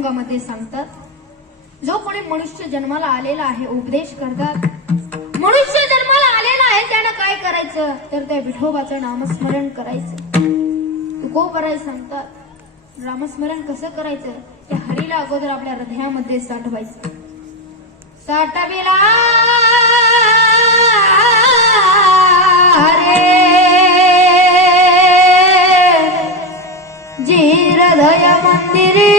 अभंगामध्ये सांगतात जो कोणी मनुष्य जन्माला आलेला आहे उपदेश करतात मनुष्य जन्माला आलेला आहे त्यानं काय करायचं? तर त्या विठोबाचं नामस्मरण करायचं. तुको करायचं सांगतात नामस्मरण कसं करायचं? ते हरीला अगोदर आपल्या हृदयामध्ये साठवायचं. साठविला हरे जी हृदय मंदिरी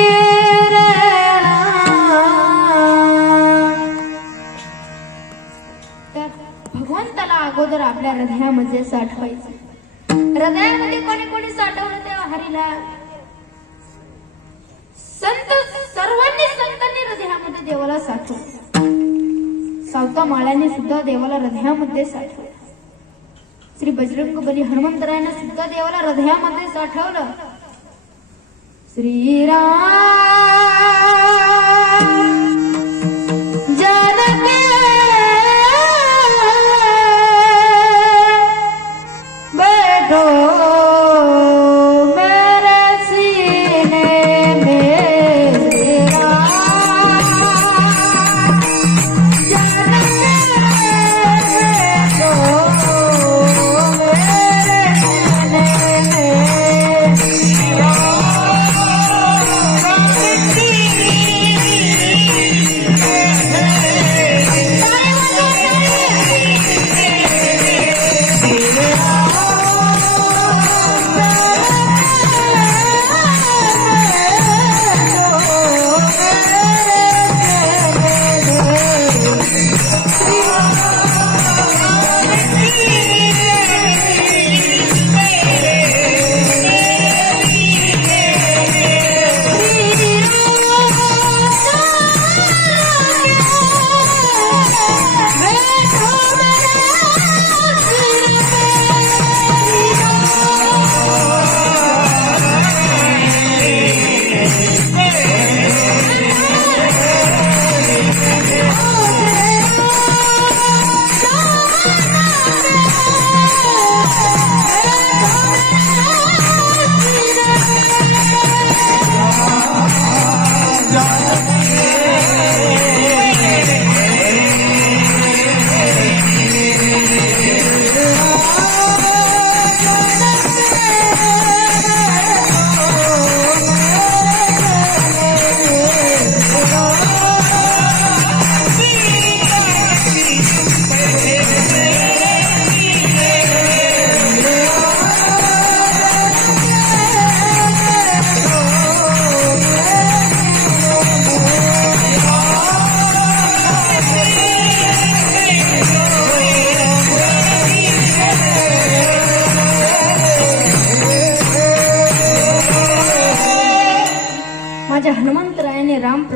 तर भगवंताला अगोदर आपल्या हृदयामध्ये साठवायचं. हृदयामध्ये कोणी कोणी साठवलं तेव्हा हरीला? संत सर्वांनी संतांनी हृदयामध्ये देवाला साठवलं. सावता माळ्याने सुद्धा देवाला हृदयामध्ये साठवलं. श्री बजरंग बली हनुमंतरायाने सुद्धा देवाला हृदयामध्ये साठवलं. श्रीराम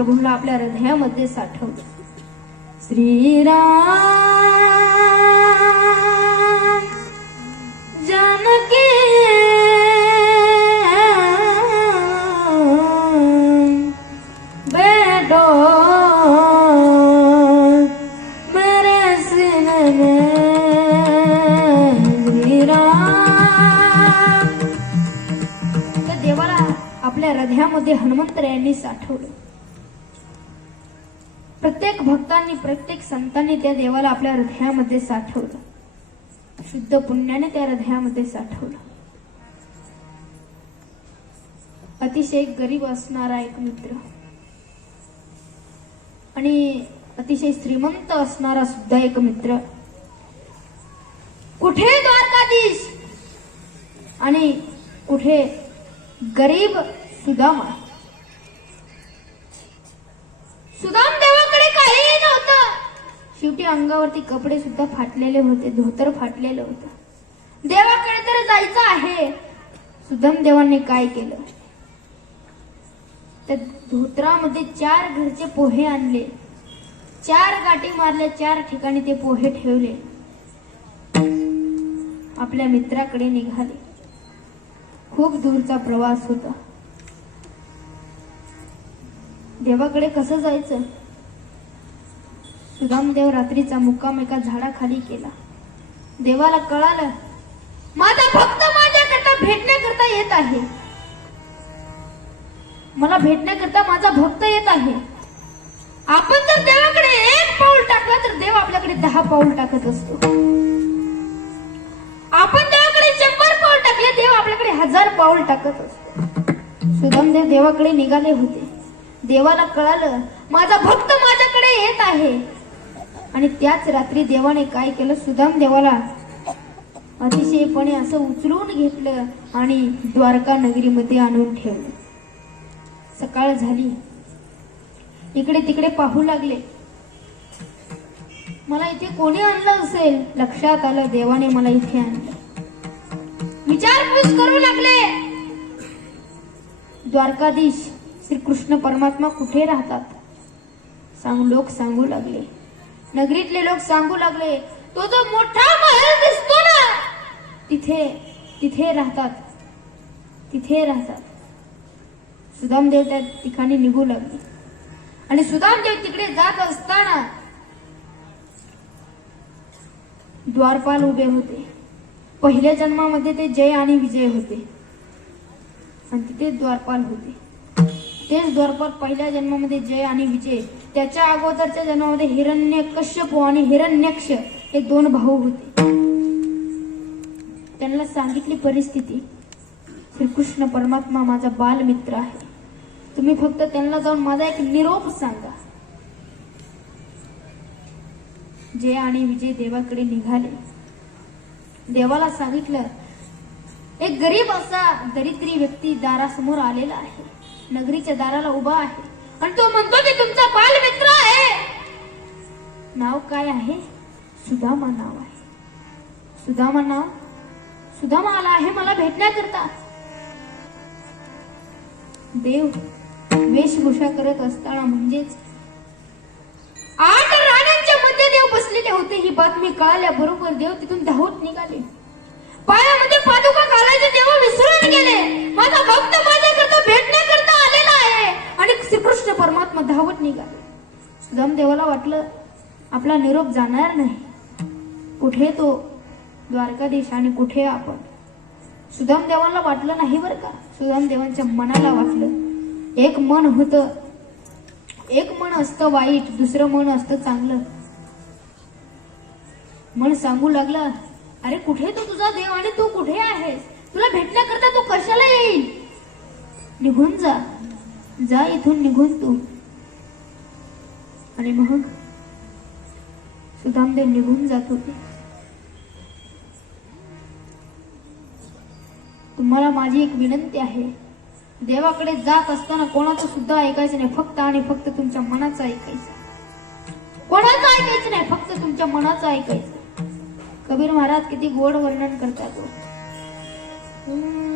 हनुमंतरायाने आपल्या हृदयामध्ये साठवलं. श्रीराम जानकी तर देवाला आपल्या हृदयामध्ये हनुमंत यांनी साठवलं. प्रत्येक भक्तांनी प्रत्येक संतांनी त्या देवाला आपल्या हृदयामध्ये साठवलं. शुद्ध पुण्याने त्या हृदयामध्ये साठवलं. अतिशय गरीब असणारा एक मित्र. आणि अतिशय श्रीमंत असणारा सुद्धा एक मित्र. कुठे द्वारकाधीश? आणि कुठे गरीब सुदामा? सुदाम देवाकडे नव्हतं शेवटी अंगावरती कपडे सुद्धा फाटलेले होते धोतर फाटलेलं होतं. देवाकडे तर जायचं आहे. सुधम देवांनी काय केलं? तर धोत्रामध्ये चार घरचे पोहे आणले. चार गाठी मारल्या चार ठिकाणी ते पोहे ठेवले. आपल्या मित्राकडे निघाले. खूप दूरचा प्रवास होता. देवाकडे कसं जायचं? सुदामदेव रात्रीचा मुक्काम एका झाडाखाली केला. देवाला कळालं माझा भक्त माझ्याकरता भेटण्याकरता येत आहे. मला भेटण्याकरता माझा भक्त येत आहे. आपण जर देवाकडे एक पाऊल टाकला तर देव आपल्याकडे दहा पाऊल टाकत असतो. आपण देवाकडे शंभर पाऊल टाकले देव आपल्याकडे हजार पाऊल टाकत असतो. सुदामदेव देवाकडे निघाले होते. देवाला कळालं माझा भक्त माझ्याकडे येत आहे. आणि त्याच रात्री देवाने काय केलं? सुदाम देवाला अतिशयपणे असं उचलून घेतलं आणि द्वारका नगरीमध्ये आणून ठेवलं. सकाळ झाली. इकडे तिकडे पाहू लागले. मला इथे कोणी आणलं असेल? लक्षात आलं देवाने मला इथे आणलं. विचारपूस करू लागले. द्वारकाधीश श्रीकृष्ण परमात्मा कुठे राहतात? सांग लोक सांगू लागले. नगरीतले लोक सांगू लागले तो जो मोठा महल दिसतो ना तिथे तिथे राहतात तिथे राहतात. सुदामदेव त्या ठिकाणी निघू लागले. आणि सुदामदेव तिकडे जात असताना द्वारपाल उभे होते. पहिल्या जन्मामध्ये ते जय आणि विजय होते. आणि तिथे द्वारपाल होते. तेच द्वारपाल पहिल्या जन्मामध्ये जय आणि विजय त्याच्या अगोदरच्या जन्मामध्ये हिरण्य कश्यप आणि हिरण्यक्ष हे दोन भाऊ होते. त्यांना सांगितली परिस्थिती श्रीकृष्ण परमात्मा माझा बालमित्र आहे. तुम्ही फक्त त्यांना जाऊन माझा एक निरोप सांगा. जय आणि विजय देवाकडे निघाले. देवाला सांगितलं एक गरीब असा दरिद्री व्यक्ती दारासमोर आलेला आहे. नगरीच्या दाराला उभा आहे. आणि तो म्हणतो की तुमचा बालमित्र आहे. नाव काय आहे? सुदामा नाव आहे. सुदामा नाव? सुदामा आला आहे मला भेटण्याकरता. देव वेशभूषा करत असताना म्हणजेच आठ राण्यांच्या मध्ये देव बसलेले होते. ही बातमी कळल्या बरोबर देव तिथून धावत निघाले. पायामध्ये पादुका आपला निरोप जाणार नाही. कुठे तो द्वारकाधीश आणि कुठे आपण? सुदाम देवांना वाटलं नाही बरं का? सुदाम देवांच्या मनाला वाटलं. एक मन होतं. एक मन असतं वाईट दुसरं मन असतं चांगलं. मन सांगू लागलं अरे कुठे तू तुझा देव आणि तू कुठे आहेस? तुला भेटण्याकरता तू कशाला येईल? निघून जा. जा इथून निघून तू. आणि मग? सुदामदे निघून जात होते तुम्हाला माझी एक विनंती आहे. देवाकडे जात असताना कोणाचं सुद्धा ऐकायचं नाही फक्त आणि फक्त तुमच्या मनाचं ऐकायचं. कोणाचं ऐकायचं नाही फक्त तुमच्या मनाचं ऐकायचं. कबीर महाराज किती गोड वर्णन करतात हम्म,